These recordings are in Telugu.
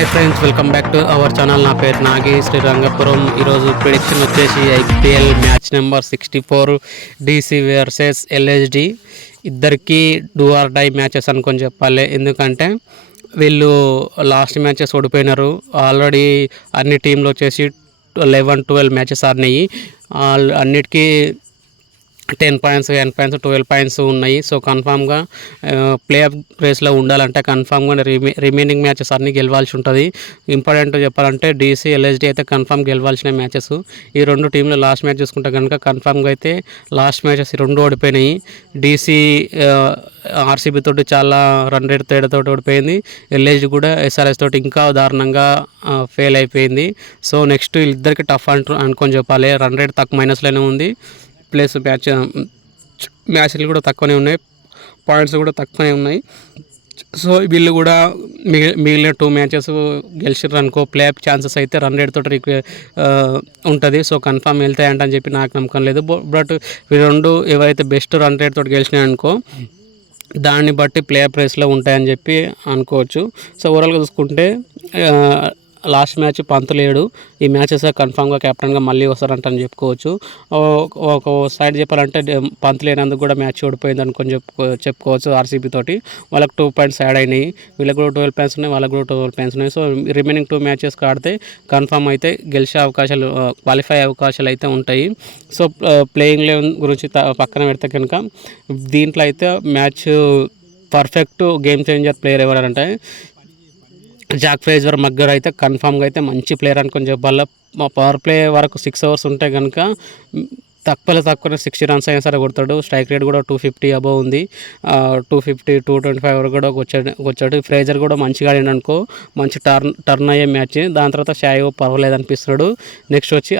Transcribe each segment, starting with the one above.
Hi friends, welcome back to our channel. నా పేరు నాగి శ్రీరంగపురం. ఈరోజు ప్రిడిక్షన్ వచ్చేసి IPL match number 64 DC versus LHD. ఇద్దరికి డూ ఆర్ డై మ్యాచెస్ అనుకొని చెప్పాలి. ఎందుకంటే వీళ్ళు లాస్ట్ మ్యాచెస్ ఓడిపోయినారు. ఆల్రెడీ అన్ని టీంలు వచ్చేసి 11-12 మ్యాచెస్ ఆడినాయి. అన్నిటికీ 10 పాయింట్స్, 10 పాయింట్స్, 12 పాయింట్స్ ఉన్నాయి. సో కన్ఫామ్గా ప్లే ఆఫ్ రేస్లో ఉండాలంటే కన్ఫామ్గా రిమైనింగ్ మ్యాచెస్ అన్నీ గెలవాల్సి ఉంటుంది. ఇంపార్టెంట్ చెప్పాలంటే డీసీ ఎల్హెచ్డి అయితే కన్ఫామ్ గెలవాల్సిన మ్యాచెస్. ఈ రెండు టీంలు లాస్ట్ మ్యాచ్ చూసుకుంటే కనుక కన్ఫామ్గా అయితే లాస్ట్ మ్యాచెస్ ఈ రెండు ఓడిపోయినాయి. డీసీ ఆర్సీబీ తోటి చాలా రన్ రేట్ తేడాతో ఓడిపోయింది. ఎల్హెచ్డి కూడా ఎస్ఆర్ఎస్ తోటి ఇంకా దారుణంగా ఫెయిల్ అయిపోయింది. సో నెక్స్ట్ వీళ్ళిద్దరికి టఫ్ అనుకొని చెప్పాలి. రన్ రేట్ తక్కువ మైనస్లోనే ఉంది, ప్లస్ మ్యాచ్లు కూడా తక్కువనే ఉన్నాయి, పాయింట్స్ కూడా తక్కువనే ఉన్నాయి. సో వీళ్ళు కూడా మిగిలిన 2 మ్యాచెస్ గెలిచిర్రు అనుకో ప్లే ఆఫ్ ఛాన్సెస్ అయితే రన్ రేట్ తోటి ఉంటుంది. సో కన్ఫామ్ వెళ్తాయంట అని చెప్పి నాకు నమ్మకం లేదు. బట్ ఈ రెండు ఎవరైతే బెస్ట్ రన్ రేట్ తోటి గెలిచినాయి అనుకో దాన్ని బట్టి ప్లే ఆఫ్ రేస్లో ఉంటాయని చెప్పి అనుకోవచ్చు. సో ఓవరాల్గా చూసుకుంటే లాస్ట్ మ్యాచ్ పంత్ లేడు. ఈ మ్యాచెస్ కన్ఫామ్గా కెప్టెన్గా మళ్ళీ వస్తారంటని చెప్పుకోవచ్చు. ఒక సైడ్ చెప్పాలంటే పంత్ లేనందుకు కూడా మ్యాచ్ ఓడిపోయింది అనుకొని చెప్పుకోవచ్చు. ఆర్సీబీ తోటి వాళ్ళకి 2 పాయింట్స్ యాడ్ అయినాయి. వీళ్ళకి కూడా 12 పాయింట్స్ ఉన్నాయి, వాళ్ళకి కూడా 12 పాయింట్స్ ఉన్నాయి. సో రిమైనింగ్ 2 మ్యాచెస్ ఆడితే కన్ఫామ్ అయితే గెలిచే అవకాశాలు, క్వాలిఫై అవకాశాలు అయితే ఉంటాయి. సో ప్లేయింగ్ లెవెన్ గురించి పక్కన పెడితే కనుక దీంట్లో అయితే match perfect game changer player ఎవరంటే జాక్ ఫ్రేజర్ మగ్గర్ అయితే కన్ఫామ్గా అయితే మంచి ప్లేయర్ అనుకొని చెప్పాలి. మా పవర్ ప్లే వరకు 6 ఓవర్స్ ఉంటే కనుక తక్కువ 60 రన్స్ అయినా సరే కొడతాడు. స్ట్రైక్ రేట్ కూడా 250 అబవ్ ఉంది. 250, 225 వరకు కూడా వచ్చాడు. ఫ్రేజర్ కూడా మంచిగా ఆడిండు అనుకో, మంచి టర్న్ అయ్యే మ్యాచ్. దాని తర్వాత షాయో పర్వాలేదు అనిపిస్తున్నాడు. నెక్స్ట్ వచ్చి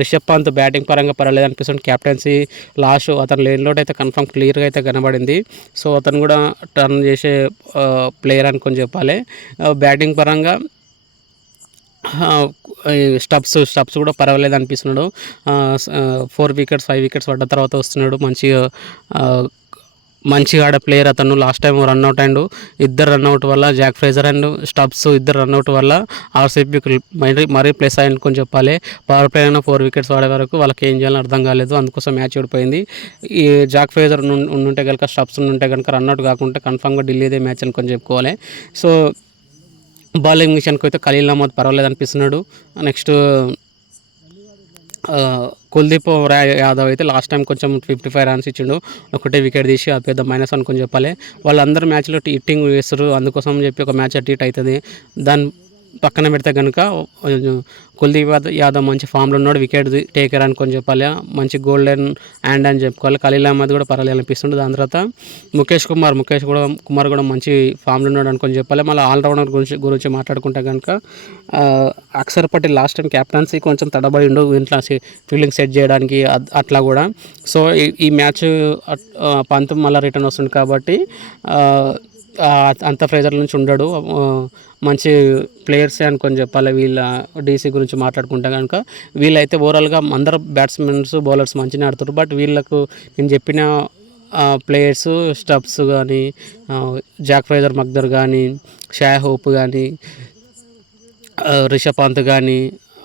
రిషబ్ పంత్ బ్యాటింగ్ పరంగా పర్వాలేదు అనిపిస్తుంది. క్యాప్టెన్సీ లాస్ట్ అతను లేన్లో అయితే కన్ఫామ్ క్లియర్గా అయితే కనబడింది. సో అతను కూడా టర్న్ చేసే ప్లేయర్ అనుకొని చెప్పాలి. బ్యాటింగ్ పరంగా స్టబ్స్ కూడా పర్వాలేదు అనిపిస్తున్నాడు. 4 వికెట్స్ 5 వికెట్స్ పడ్డ తర్వాత వస్తున్నాడు. మంచిగా ఆడే ప్లేయర్ అతను. లాస్ట్ టైం రన్అట్ అయ్యిండు. 2 రన్అట్ వల్ల Jake Fraser and Stubbs 2 run out వల్ల ఆర్సీబీకి మరీ ప్లస్ అయ్యింది చెప్పాలి. పవర్ ప్లే అయినా 4 వికెట్స్ వాడే వరకు వాళ్ళకి ఏం చేయాలని అర్థం కాలేదు. అందుకోసం మ్యాచ్ ఓడిపోయింది. ఈ జాక్ ఫ్రేజర్ ఉంటే కనుక, స్టబ్స్ ఉంటే కనుక రన్అట్ కాకుంటే కన్ఫామ్గా ఢిల్లీదే మ్యాచ్ అనుకొని చెప్పుకోవాలి. సో బౌలింగ్ మిషన్కి అయితే ఖలీల్ అహ్మద్ పర్వాలేదు అనిపిస్తున్నాడు. నెక్స్ట్ కుల్దీప్ యాదవ్ అయితే లాస్ట్ టైం కొంచెం 55 రన్స్ ఇచ్చిండు, ఒకటే వికెట్ తీసి అది పెద్ద మైనస్ అనుకొని చెప్పాలి. వాళ్ళందరూ మ్యాచ్లో హిట్టింగ్ వేస్తారు, అందుకోసం చెప్పి ఒక మ్యాచ్ అటు ఇట్ అవుతుంది. దాని పక్కన పెడితే కనుక కుల్దీప్ యాదవ్ మంచి ఫామ్లో ఉన్నాడు, వికెట్ టేకర్ అనుకొని చెప్పాలి, మంచి గోల్డెన్ హ్యాండ్ అని చెప్పుకోవాలి. ఖలీల్ అహ్మద్ కూడా పర్వాలేదు అనిపిస్తుంది. దాని తర్వాత ముఖేష్ కుమార్ కూడా మంచి ఫామ్లో ఉన్నాడు అనుకొని చెప్పాలి. మళ్ళీ ఆల్రౌండర్ గురించి మాట్లాడుకుంటే కనుక Axar Patel last time captaincy కొంచెం తడబడిండు ఇంట్లో ఫీల్డింగ్ సెట్ చేయడానికి అట్లా కూడా. సో ఈ మ్యాచ్ పంత్ మళ్ళీ రిటర్న్ వస్తుంది కాబట్టి అంత ప్రెజర్ నుంచి ఉండడు. మంచి ప్లేయర్సే అనుకొని చెప్పాలి. వీళ్ళ డీసీ గురించి మాట్లాడుకుంటే కనుక వీళ్ళైతే ఓవరాల్గా అందరు బ్యాట్స్మెన్స్ బౌలర్స్ మంచిగా ఆడుతారు. బట్ వీళ్ళకు నేను చెప్పిన ప్లేయర్స్ స్టబ్స్ కానీ, జాక్ ఫ్రేజర్ మగ్దర్ కానీ, షాయ్ హోప్ కానీ, రిషబ్ పంత్ కానీ,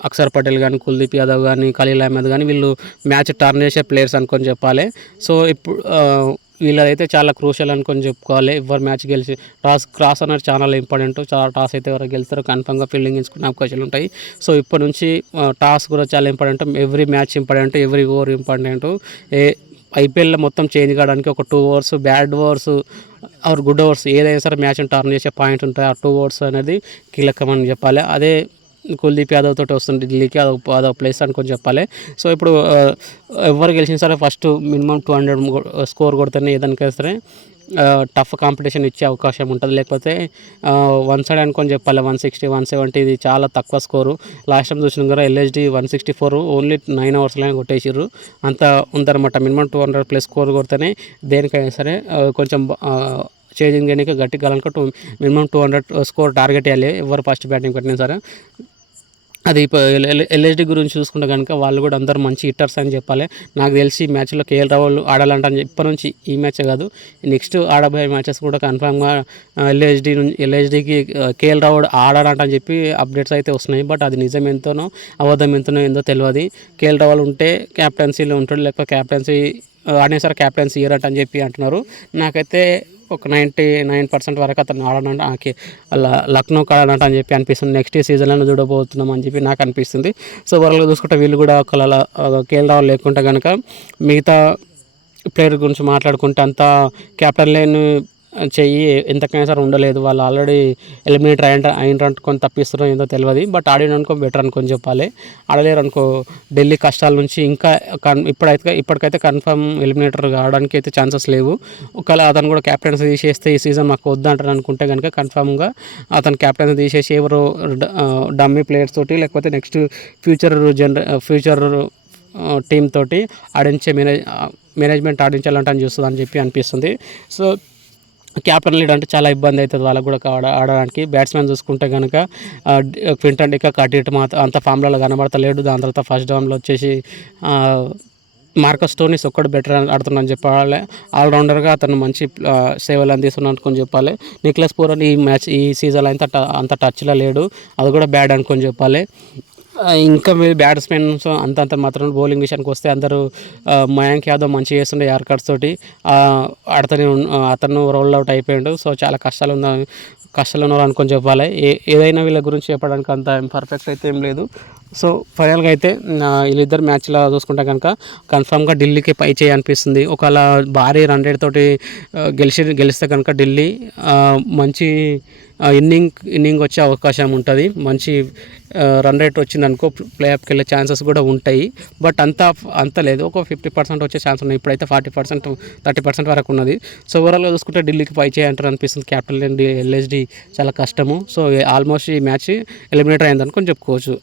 అక్షర్ పటేల్ కానీ, కుల్దీప్ యాదవ్ కానీ, ఖలీల్ అహ్మద్ కానీ వీళ్ళు మ్యాచ్ టర్న్ చేసే ప్లేయర్స్ అనుకొని చెప్పాలి. సో ఇప్పుడు వీళ్ళైతే చాలా క్రూషియల్ అనుకొని చెప్పుకోవాలి. ఎవరు మ్యాచ్ గెలిచి క్రాస్ అనేది చాలా ఇంపార్టెంట్. చాలా టాస్ అయితే ఎవరు గెలుస్తారో కన్ఫామ్గా ఫీల్డింగ్ ఎంచుకునే అవకాశాలు ఉంటాయి. సో ఇప్పటి నుంచి టాస్ కూడా చాలా important. Every match important, every over important. ఐపీఎల్లో మొత్తం చేంజ్ కావడానికి ఒక 2 overs, bad overs or good overs ఏదైనా సరే మ్యాచ్ని టర్న్ చేసే పాయింట్ ఉంటాయి. ఆ 2 ఓవర్స్ అనేది కీలకమని చెప్పాలి. అదే కుల్దీప్ యాదవ్ తోటి వస్తుంది ఢిల్లీకి, అదొక ప్లేస్ అనుకొని చెప్పాలి. సో ఇప్పుడు ఎవరు గెలిచినా సరే ఫస్ట్ మినిమం 200 స్కోర్ కొడితేనే ఏదైనా సరే టఫ్ కాంపిటీషన్ ఇచ్చే అవకాశం ఉంటుంది. లేకపోతే 1 సైడ్ అనుకొని చెప్పాలి. 160, 170 ఇది చాలా తక్కువ స్కోరు. లాస్ట్ టైం చూసిన కూడా ఎల్హెచ్డి 164 ఓన్లీ 9 ఓవర్స్లోనే కొట్టేసిర్రు. అంత ఉందన్నమాట. మినిమం 200+ స్కోర్ కొడితేనే దేనికైనా సరే కొంచెం చేంజింగ్ చేయడానికి గట్టి కావాలనుకో మినిమం 200 స్కోర్ టార్గెట్ వేయాలి ఎవరు ఫస్ట్ బ్యాటింగ్ పెట్టినా సరే. అది ఎల్ఎస్డి గురించి చూసుకుంటే కనుక వాళ్ళు కూడా అందరూ మంచి హిట్టర్స్ అని చెప్పాలి. నాకు తెలిసి ఈ మ్యాచ్లో కేఎల్ రాహుల్ ఆడాలంట అని ఇప్పటి నుంచి ఈ మ్యాచే కాదు నెక్స్ట్ ఆడబోయే మ్యాచెస్ కూడా కన్ఫామ్గా ఎల్ఎస్డికి కేఎల్ రాహుల్ ఆడాలంట అని చెప్పి అప్డేట్స్ అయితే వస్తున్నాయి. బట్ అది నిజం ఎంతనో అబద్ధం ఎంతనో ఏందో తెలియదు. కేఎల్ రాహుల్ ఉంటే క్యాప్టెన్సీలో ఉంటాడు, లేకపోతే క్యాప్టెన్సీ ఆడేసారి క్యాప్టెన్సీ ఇయర్ అని చెప్పి అంటున్నారు. నాకైతే ఒక 99% వరకు అతను ఆడనంట లక్నో ఆడనంట అని చెప్పి అనిపిస్తుంది. నెక్స్ట్ సీజన్లో చూడబోతున్నాం అని చెప్పి నాకు అనిపిస్తుంది. సో ఓవరాల్గా చూసుకుంటే వీళ్ళు కూడా ఒకవేళ కేఎల్ రాహుల్ లేకుంటే కనుక మిగతా ప్లేయర్ గురించి మాట్లాడుకుంటే అంతా క్యాప్టెన్ లేని చెయ్యి ఎంతకైనా సరే ఉండలేదు. వాళ్ళు ఆల్రెడీ ఎలిమినేటర్ అయినట్టుకొని తప్పిస్తున్నారో ఏందో తెలియదు. బట్ ఆడిననుకో బెటర్ అనుకొని చెప్పాలి. ఆడలేరు అనుకో ఢిల్లీ కష్టాల నుంచి ఇంకా ఇప్పటికైతే కన్ఫర్మ్ ఎలిమినేటర్ కావడానికి అయితే ఛాన్సెస్ లేవు. ఒకవేళ అతను కూడా క్యాప్టెన్సీ తీసేస్తే ఈ సీజన్ మాకు వద్దంటారు అనుకుంటే కనుక కన్ఫర్మ్గా అతను క్యాప్టెన్సీ తీసేసి ఎవరు డమ్మీ ప్లేయర్స్ తోటి లేకపోతే నెక్స్ట్ ఫ్యూచర్ టీమ్ తోటి ఆడించే మేనేజ్మెంట్ ఆడించాలంటే అని చూస్తుంది అని చెప్పి అనిపిస్తుంది. సో క్యాప్టెన్ లీడ్ అంటే చాలా ఇబ్బంది అవుతుంది వాళ్ళకు కూడా ఆడడానికి. బ్యాట్స్మెన్ చూసుకుంటే కనుక క్వింటన్ డికాక్ అటు ఇటు అంత ఫామ్లలో కనబడతలేడు. దాని తర్వాత ఫస్ట్ డౌన్లో వచ్చేసి మార్కస్ స్టోయినిస్ ఒక్కడు బెటర్ ఆడుతున్నాను చెప్పాలి. ఆల్రౌండర్గా అతను మంచి సేవలు అందిస్తున్నాను అనుకొని చెప్పాలి. నిక్లస్ పూరన్ ఈ సీజన్ అంత టచ్లో లేడు, అది కూడా బ్యాడ్ అనుకొని చెప్పాలి. ఇంకా మీరు బ్యాట్స్మెన్స్ అంతంత మాత్రం బౌలింగ్ విషయానికి వస్తే అందరూ మయాంక్ యాదవ్ మంచిగా చేస్తుండే యార్కర్స్ తోటి అతను రోల్ అవుట్ అయిపోయాడు. సో చాలా కష్టాలు ఉన్నారు అనుకొని చెప్పాలి. ఏదైనా వీళ్ళ గురించి చెప్పడానికి అంత పర్ఫెక్ట్ అయితే ఏం లేదు. సో ఫైనల్గా అయితే వీళ్ళిద్దరు మ్యాచ్లో చూసుకుంటే కనుక కన్ఫామ్గా ఢిల్లీకి పై చేయి అనిపిస్తుంది. ఒకవేళ భారీ రన్ రేట్ తోటి గెలిస్తే కనుక ఢిల్లీ మంచి ఇన్నింగ్ వచ్చే అవకాశం ఉంటుంది. మంచి రన్ రేట్ వచ్చిందనుకో ప్లే ఆఫ్కి వెళ్ళే ఛాన్సెస్ కూడా ఉంటాయి. బట్ అంత లేదు, ఒక 50% వచ్చే ఛాన్స్ ఉన్నాయి. ఇప్పుడైతే 40% 30% వరకు ఉన్నది. సో ఓవరాల్గా చూసుకుంటే ఢిల్లీకి పై చేయంటారు అనిపిస్తుంది. క్యాపిటల్ ఎల్ఎస్డి చాలా కష్టము. సో ఆల్మోస్ట్ ఈ మ్యాచ్ ఎలిమినేటర్ అయిందనుకొని చెప్పుకోవచ్చు.